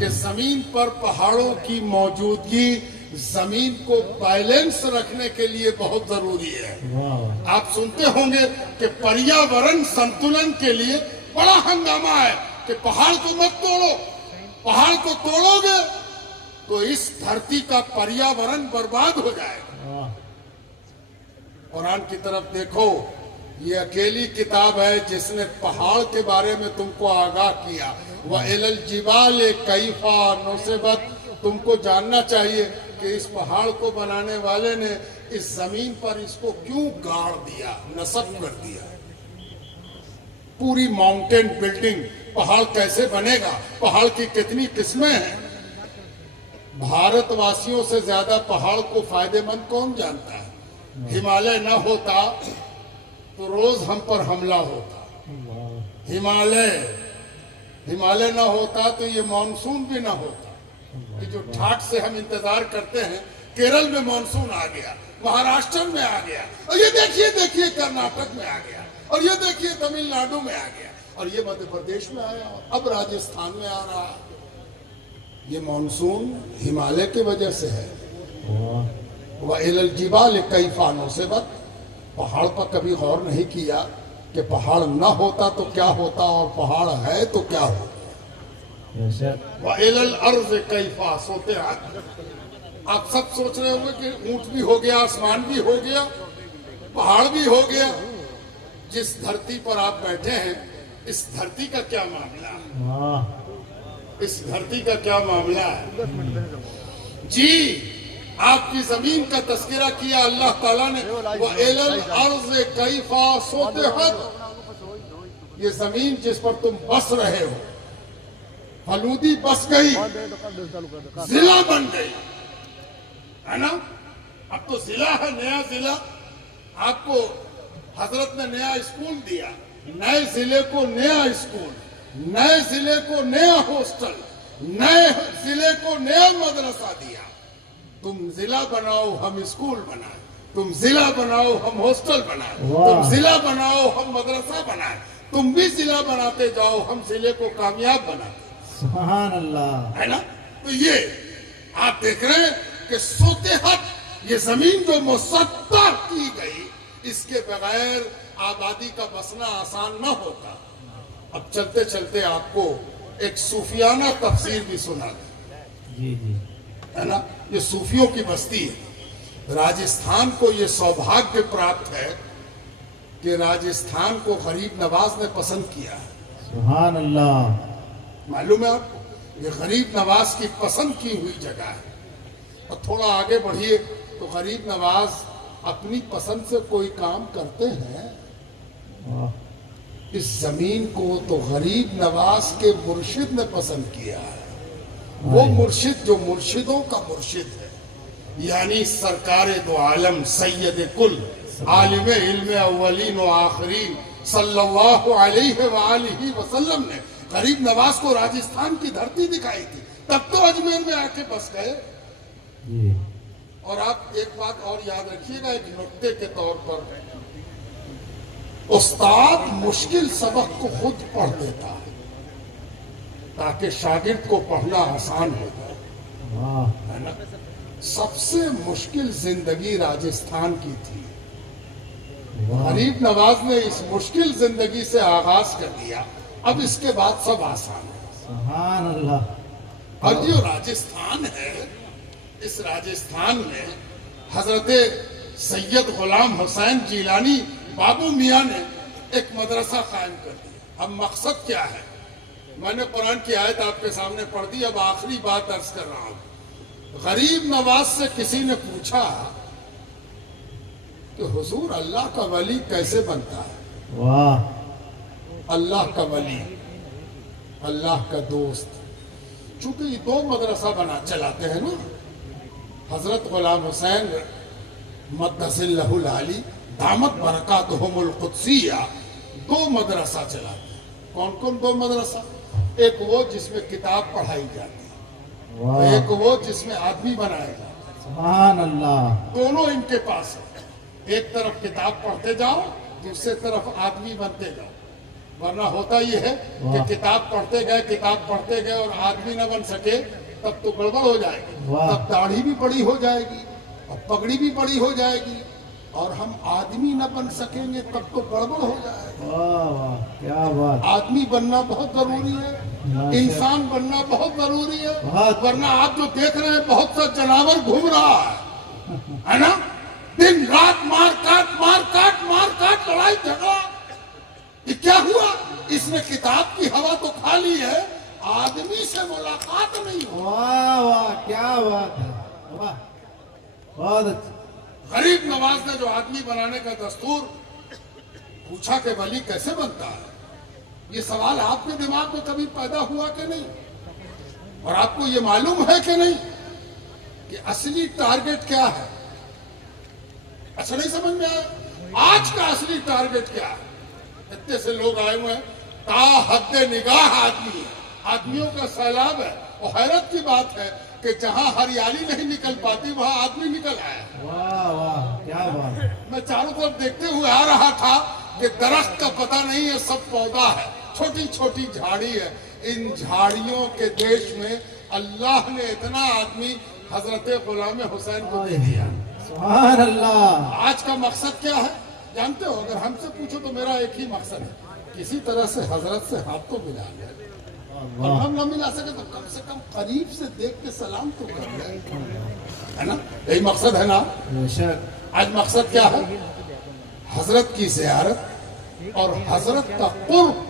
کہ زمین پر پہاڑوں کی موجودگی زمین کو بیلنس رکھنے کے لیے بہت ضروری ہے۔ واہ واہ، آپ سنتے ہوں گے کہ پریاورن سنتولن کے لیے بڑا ہنگامہ ہے کہ پہاڑ کو مت توڑو، پہاڑ کو توڑو گے تو اس دھرتی کا پریاورن برباد ہو جائے گا۔ واہ، قرآن کی طرف دیکھو، یہ اکیلی کتاب ہے جس نے پہاڑ کے بارے میں تم کو آگاہ کیا۔ وَإِلَى الْجِبَالِ كَيْفَ نُصِبَتْ، تم کو جاننا چاہیے کہ اس پہاڑ کو بنانے والے نے اس زمین پر اس کو کیوں گاڑ دیا، نصب کر دیا۔ پوری ماؤنٹین بلڈنگ، پہاڑ کیسے بنے گا، پہاڑ کی کتنی قسمیں ہیں۔ بھارت واسیوں سے زیادہ پہاڑ کو فائدے مند کون جانتا ہے؟ ہمالیہ نہ ہوتا تو روز ہم پر حملہ ہوتا، ہمالیہ نہ ہوتا تو یہ مانسون بھی نہ ہوتا۔ یہ جو ٹھاٹ سے ہم انتظار کرتے ہیں، کیرل میں مانسون آ گیا، مہاراشٹر میں آ گیا، اور یہ دیکھیے کرناٹک میں آ گیا، اور یہ دیکھیے تمل ناڈو میں آ گیا، اور یہ مدھیہ پردیش میں آیا، اب راجستھان میں آ رہا ہے۔ یہ مانسون ہمالیہ کی وجہ سے ہے۔ وَإِلَى الْجِبَالِ كَيْفَ نُصِبَتْ، پہاڑ پر کبھی غور نہیں کیا کہ پہاڑ نہ ہوتا تو کیا ہوتا اور پہاڑ ہے تو کیا ہوتا۔ وَإِلَى الْأَرْضِ كَيْفَ سُطِحَتْ، آپ سب سوچ رہے ہوں گے کہ اونٹ بھی ہو گیا، آسمان بھی ہو گیا، پہاڑ بھی ہو گیا۔ جس دھرتی پر آپ بیٹھے ہیں اس دھرتی کا کیا معاملہ ہے؟ واہ، اس دھرتی کا کیا معاملہ ہے؟ جی، آپ کی زمین کا تذکرہ کیا اللہ تعالیٰ نے، وَإِلَى الْأَرْضِ كَيْفَ سُطِحَتْ، یہ زمین جس پر تم بس رہے ہو، فلودی بس گئی، ضلع بن گئی، ہے نا؟ اب تو ضلع ہے، نیا ضلع۔ آپ کو حضرت نے نیا اسکول دیا، نئے ضلع کو نیا اسکول، نئے ضلع کو نیا ہاسٹل، نئے ضلع کو نیا مدرسہ دیا۔ تم ضلع بناؤ ہم اسکول بنائیں، تم ضلع بناؤ ہم ہاسٹل بنائیں، تم ضلع بناؤ ہم مدرسہ بنائیں، تم بھی ضلع بناتے جاؤ ہم ضلع کو کامیاب بنائیں، سبحان اللہ، ہے نا؟ تو یہ آپ دیکھ رہے ہیں کہ سطحت، یہ زمین جو مسطر کی گئی، اس کے بغیر آبادی کا بسنا آسان نہ ہوتا۔ اب چلتے چلتے آپ کو ایک صوفیانہ تفسیر بھی سنا دیں، جی جی، ہے نا؟ یہ صوفیوں کی بستی ہے۔ راجستھان کو یہ سوبھاگیہ پراپت ہے کہ راجستھان کو غریب نواز نے پسند کیا ہے۔ سبحان اللہ، معلوم ہے آپ کو، یہ غریب نواز کی پسند کی ہوئی جگہ ہے۔ اور تھوڑا آگے بڑھیے تو غریب نواز اپنی پسند سے کوئی کام کرتے ہیں؟ واہ، اس زمین کو تو غریب نواز کے مرشد نے پسند کیا ہے، وہ مرشد جو مرشدوں کا مرشد ہے، یعنی سرکار دو عالم سید کل عالم علم اولین و آخرین صلی اللہ علیہ وآلہ وسلم نے غریب نواز کو راجستھان کی دھرتی دکھائی تھی، تب تو اجمیر میں آ کے بس گئے۔ جی، اور آپ ایک بات اور یاد رکھیے گا ایک نکتے کے طور پر، استاد مشکل سبق کو خود پڑھ دیتا ہے تاکہ شاگرد کو پڑھنا آسان ہو جائے، واہ، ہے نا؟ سب سے مشکل زندگی راجستھان کی تھی، واہ، غریب نواز نے اس مشکل زندگی سے آغاز کر دیا، اب اس کے بعد سب آسان ہے۔ سبحان اللہ، اور جو راجستھان ہے، اس راجستھان میں حضرت سید غلام حسین جیلانی بابو میاں نے एक मदरसा कायम कर दिया। अब मकसद क्या है? मैंने कुरान की आयत आपके सामने पढ़ दी, अब आखिरी बात अर्ज कर रहा हूं। गरीब नवाज से किसी ने पूछा कि हुजूर अल्लाह का वली कैसे बनता है? वाह, अल्लाह का वली, अल्लाह का दोस्त। चूंकि ये दो मदरसा चलाते हैं ना, हजरत गुलाम हुसैन मद्दसिल्लहुल आली दामत बरकातुहुमुल कुद्सिया दो मदरसा चलाते हैं। कौन कौन दो मदरसा? एक वो जिसमें किताब पढ़ाई जाती है, वाह, एक वो जिसमें आदमी बनाया जाता है। सुभान अल्लाह। दोनों इनके पास है। एक तरफ किताब पढ़ते जाओ, दूसरे तरफ आदमी बनते जाओ। वरना होता ये है कि वाह। किताब पढ़ते गए और आदमी न बन सके, तब तो गड़बड़ हो जाएगी। वाह। तब दाढ़ी भी बड़ी हो जाएगी और पगड़ी भी बड़ी हो जाएगी, और हम आदमी न बन सकेंगे तब तो गड़बड़ हो जाएगा। वाह वाह, क्या बात। आदमी बनना बहुत जरूरी है, माशा- इंसान बनना बहुत जरूरी है। बहुत। वरना आप जो देख रहे हैं बहुत सा जानवर घूम रहा है ना, दिन रात मार काट लड़ाई झगड़ा। ये क्या हुआ? इसने किताब की हवा तो खा ली है, आदमी से मुलाकात नहीं हो। वाह वाह, क्या बात है। वाह, बहुत अच्छा। गरीब नवाज ने जो आदमी बनाने का दस्तूर पूछा कि वली कैसे बनता है, ये सवाल आपके दिमाग में कभी पैदा हुआ कि नहीं? और आपको ये मालूम है कि नहीं कि असली टारगेट क्या है? अच्छा, नहीं समझ में आया? आज का असली टारगेट क्या है? इतने से लोग आए हुए हैं, ता हद्दे निगाह आदमी है, आदमियों का सैलाब है। और हैरत की बात है कि जहां हरियाली नहीं निकल पाती वहां आदमी निकल आया। वाह वाह, क्या बात है। मैं चारों तरफ देखते हुए आ रहा था कि दरख्त का पता नहीं है, सब पौधा है, छोटी छोटी झाड़ी है। इन झाड़ियों के देश में अल्लाह ने इतना आदमी हजरत गुलाम हुसैन को दे दिया। सुभान अल्लाह। आज का मकसद क्या है जानते हो? अगर हमसे पूछो तो मेरा एक ही मकसद है, किसी तरह से हजरत से हाथ तो मिला ले, और वाह, हम न मिला सके तो कम से कम करीब से देख के सलाम तो कर ले, है ना? यही मकसद है ना? बेशक। आज मकसद क्या है? हजरत की ज़ियारत और हजरत का कुर्ब।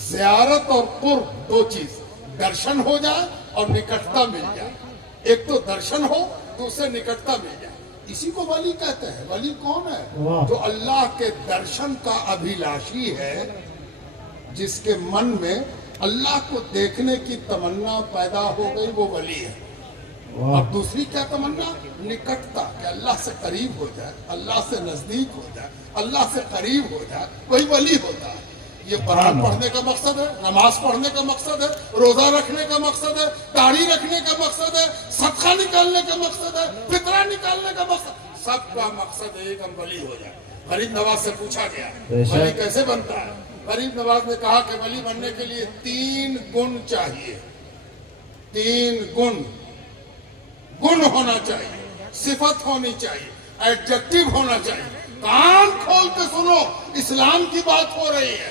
ज़ियारत और कुर्ब दो चीज, दर्शन हो जाए और निकटता मिल जाए। एक तो दर्शन हो, दूसरे निकटता मिल जाए, इसी को वली कहते हैं। वली कौन है? वाह। जो अल्लाह के दर्शन का अभिलाषी है, जिसके मन में अल्लाह को देखने की तमन्ना पैदा हो गई, वो वली है। वाह, अब दूसरी क्या तमन्ना? निकटता, कि अल्लाह से करीब हो जाए, अल्लाह से नजदीक हो जाए, अल्लाह से करीब हो जाए, वही वली होता है। ये कुरान पढ़ने का मकसद है, नमाज पढ़ने का मकसद है, रोजा रखने का मकसद है, दाढ़ी रखने का मकसद है, सदका निकालने का मकसद है, फितरा निकालने का मकसद, सबका मकसद है एक हम वली हो जाए। गरीब नवाज से पूछा गया बेशक। वली कैसे बनता है? गरीब नवाज ने कहा कि वली बनने के लिए 3 गुण चाहिए। 3 गुण होना चाहिए, सिफत होनी चाहिए, एडजेक्टिव होना चाहिए। कान खोल के सुनो, इस्लाम की बात हो रही है।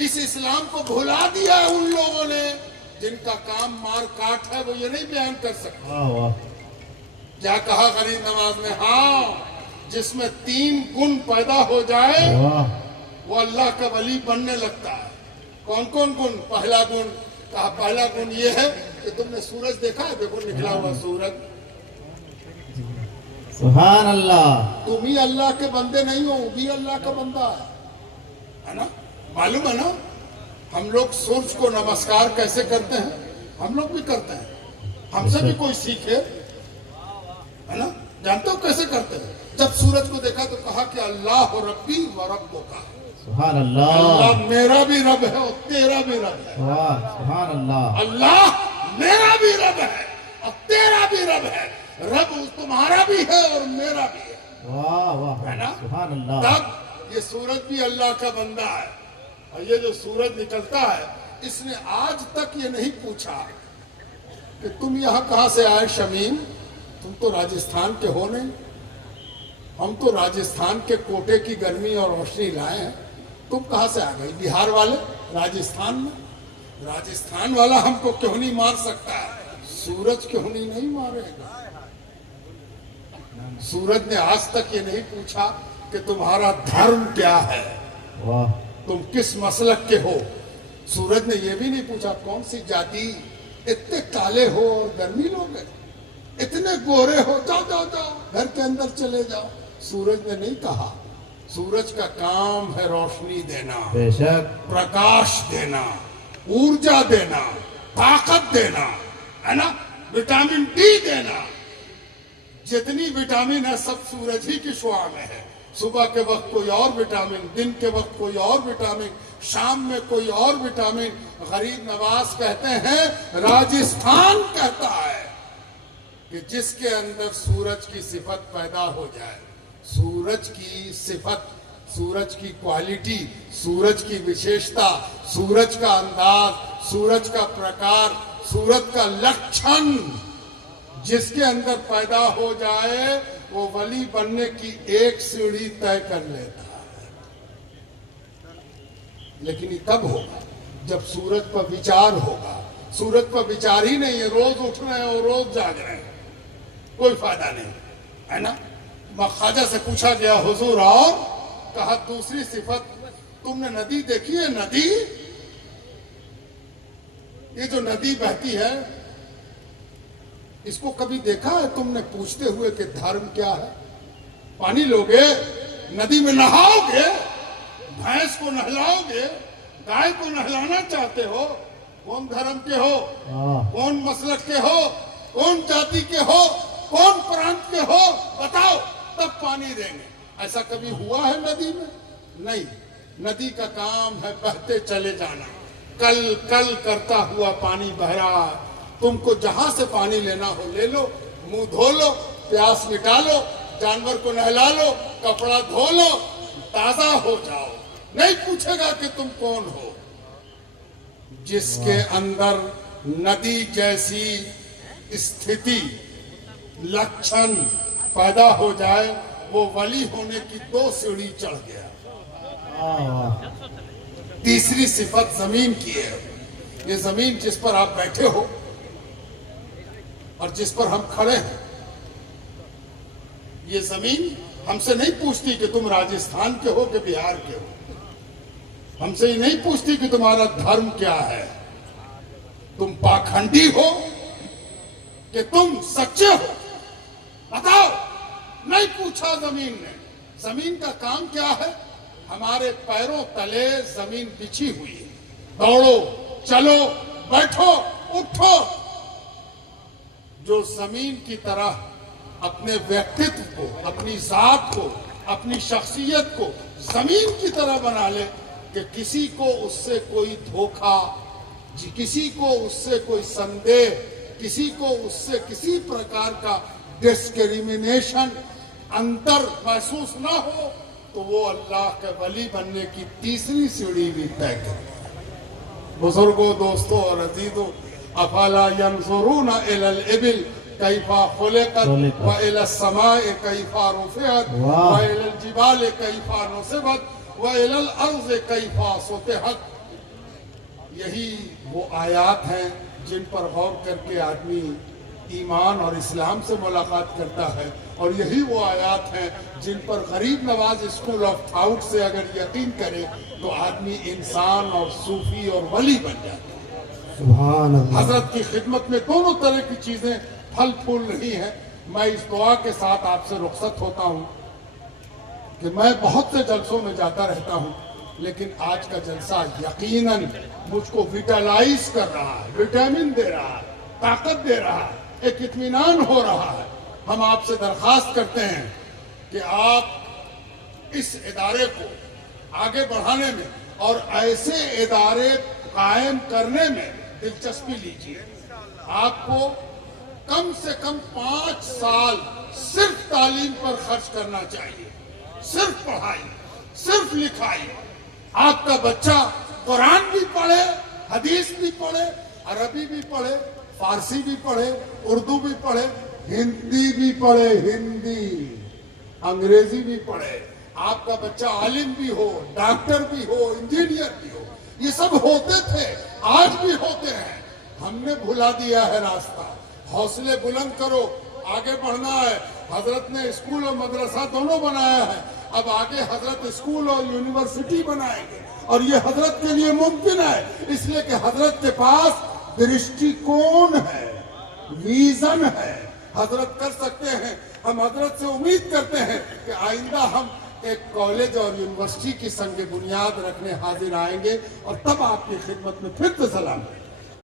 इस इस्लाम को भुला दिया है उन लोगों ने जिनका काम मार काट है, वो ये नहीं बयान कर सकते। वाह वाह, क्या कहा गरीब नवाज ने? हाँ, जिसमें 3 गुण पैदा हो जाए वाह, वो अल्लाह का वली बनने लगता है। कौन कौन गुण? पहला गुण कहा, पहला गुण ये है कि तुमने सूरज देखा है? देखो निकला हुआ सूरज। सुभान अल्लाह। तुम ही अल्लाह के बंदे नहीं हो, वो भी अल्लाह का बंदा है ना? मालूम है ना? हम लोग सूरज को नमस्कार कैसे करते हैं? हम लोग भी करते हैं, हमसे भी कोई सीखे, है ना? जानते हो कैसे करते हैं? जब सूरज को देखा तो कहा कि अल्लाह रब्बी व रब्बुका, सुभान अल्लाह। अल्लाह मेरा भी रब है और तेरा भी रब है। वाह, सुभान अल्लाह। अल्लाह मेरा भी रब है और तेरा भी रब है। रब तुम्हारा भी है और मेरा भी है, वाह वाह, है ना? सुभान अल्लाह। तब ये सूरज भी अल्लाह का बंदा है। और ये जो सूरज निकलता है, इसने आज तक ये नहीं पूछा कि तुम यहाँ कहाँ से आए शमीम, तुम तो राजस्थान के हो नहीं, हम तो राजस्थान के कोटे की गर्मी और रोशनी लाए हैं, तुम कहाँ से आ गई? बिहार वाले राजस्थान में, राजस्थान वाला हमको क्यों नहीं मार सकता है? सूरज क्यों नहीं मारेगा? सूरज ने आज तक ये नहीं पूछा कि तुम्हारा धर्म क्या है, वाह, तुम किस मसलक के हो। सूरज ने यह भी नहीं पूछा कौन सी जाति, इतने काले हो और गर्मी लोग हैं, इतने गोरे हो, जाओ जाओ जाओ घर के अंदर चले जाओ। सूरज ने नहीं कहा। सूरज का काम है रोशनी देना, बेशक प्रकाश देना, ऊर्जा देना, ताकत देना, है ना, विटामिन डी देना। जितनी विटामिन है सब सूरज ही की शुआ में है। सुबह के वक्त कोई और विटामिन, दिन के वक्त कोई और विटामिन, शाम में कोई और विटामिन। गरीब नवाज कहते हैं, राजस्थान कहता है कि जिसके अंदर सूरज की सिफत पैदा हो जाए, सूरज की सिफत, सूरज की क्वालिटी, सूरज की विशेषता, सूरज का अंदाज, सूरज का प्रकार, सूरज का लक्षण जिसके अंदर पैदा हो जाए, वो वली बनने की एक सीढ़ी तय कर लेता है। लेकिन ये कब होगा? जब सूरज पर विचार होगा। सूरज पर विचार ही नहीं है, रोज उठ रहे हैं और रोज जाग रहे हैं, कोई फायदा नहीं, है ना। ख्वाजा से पूछा गया, हुजूर और कहा दूसरी सिफत, तुमने नदी देखी है? नदी, ये जो नदी बहती है, इसको कभी देखा है तुमने पूछते हुए कि धर्म क्या है? पानी लोगे, नदी में नहाओगे, भैंस को नहलाओगे, गाय को नहलाना चाहते हो, कौन धर्म के हो, कौन मसलक के हो, कौन जाति के हो, कौन प्रांत के हो, बताओ, तब पानी देंगे। ऐसा कभी हुआ है नदी में? नहीं। नदी का काम है बहते चले जाना, कल कल करता हुआ पानी बह रहा है। तुमको जहां से पानी लेना हो ले लो, मुंह धो लो, प्यास मिटा लो, जानवर को नहला लो, कपड़ा धो लो, ताजा हो जाओ। नहीं पूछेगा कि तुम कौन हो। जिसके अंदर नदी जैसी स्थिति, लक्षण पैदा हो जाए, वो वली होने की 2 सीढ़ी चढ़ गया। तीसरी सिफत जमीन की है। ये जमीन जिस पर आप बैठे हो और जिस पर हम खड़े हैं, ये जमीन हमसे नहीं पूछती कि तुम राजस्थान के हो कि बिहार के हो। हमसे ये नहीं पूछती कि तुम्हारा धर्म क्या है, तुम पाखंडी हो कि तुम सच्चे हो, बताओ। नहीं पूछा जमीन ने। जमीन का काम क्या है? हमारे पैरों तले जमीन बिछी हुई है। दौड़ो, चलो, बैठो, उठो। जो जमीन की तरह अपने व्यक्तित्व को, अपनी जात को, अपनी शख्सियत को जमीन की तरह बना ले कि किसी को उससे कोई धोखा, किसी को उससे कोई संदेह, किसी को उससे किसी प्रकार का डिस्क्रिमिनेशन, अंतर महसूस ना हो, तो वो अल्लाह के वली बनने की तीसरी सीढ़ी भी तय करे। बुजुर्गों, दोस्तों और अजीजों, अफला यंजुरूना इलल इबिल कैफा खुलिकत व इलस समाए कैफा रुफिअत व इलल जिबाल कैफा नुसिबत व इलल अर्ज़ कैफा सुतिहत। यही वो आयात हैं जिन पर गौर करके आदमी ईमान और इस्लाम से मुलाकात करता है, और यही वो आयात हैं जिन पर गरीब नवाज स्कूल ऑफ थाउट से अगर यकीन करे तो आदमी इंसान और सूफी और वली बन जाता है। सुभान अल्लाह। हजरत की खिदमत में दोनों तरह की चीजें फल फूल रही हैं। मैं इस दुआ के साथ आपसे रुखसत होता हूँ कि मैं बहुत से जलसों में जाता रहता हूँ, लेकिन आज का जलसा यकीनन मुझको विटालाइज कर रहा है, विटामिन दे रहा है, ताकत दे रहा है, एक इत्मीनान हो रहा है। हम आपसे दरखास्त करते हैं कि आप इस इदारे को आगे बढ़ाने में और ऐसे इदारे कायम करने में दिलचस्पी लीजिए। आपको कम से कम 5 साल सिर्फ तालीम पर खर्च करना चाहिए, सिर्फ पढ़ाई, सिर्फ लिखाई। आपका बच्चा कुरान भी पढ़े, हदीस भी पढ़े, अरबी भी पढ़े, फारसी भी पढ़े, उर्दू भी पढ़े, हिंदी भी पढ़े, हिंदी, अंग्रेजी भी पढ़े। आपका बच्चा आलिम भी हो, डॉक्टर भी हो, इंजीनियर भी हो। ये सब होते थे, आज भी होते हैं। हमने भुला दिया है रास्ता। हौसले बुलंद करो, आगे बढ़ना है। حضرت نے اسکول اور مدرسہ دونوں بنایا ہے، اب آگے حضرت اسکول اور یونیورسٹی بنائیں گے، اور یہ حضرت کے لیے ممکن ہے اس لیے کہ حضرت کے پاس درشٹی کون ہے، ویژن ہے، حضرت کر سکتے ہیں۔ ہم حضرت سے امید کرتے ہیں کہ آئندہ ہم ایک کالج اور یونیورسٹی کی سنگ بنیاد رکھنے حاضر آئیں گے، اور تب آپ کی خدمت میں پھر سے سلام ہے۔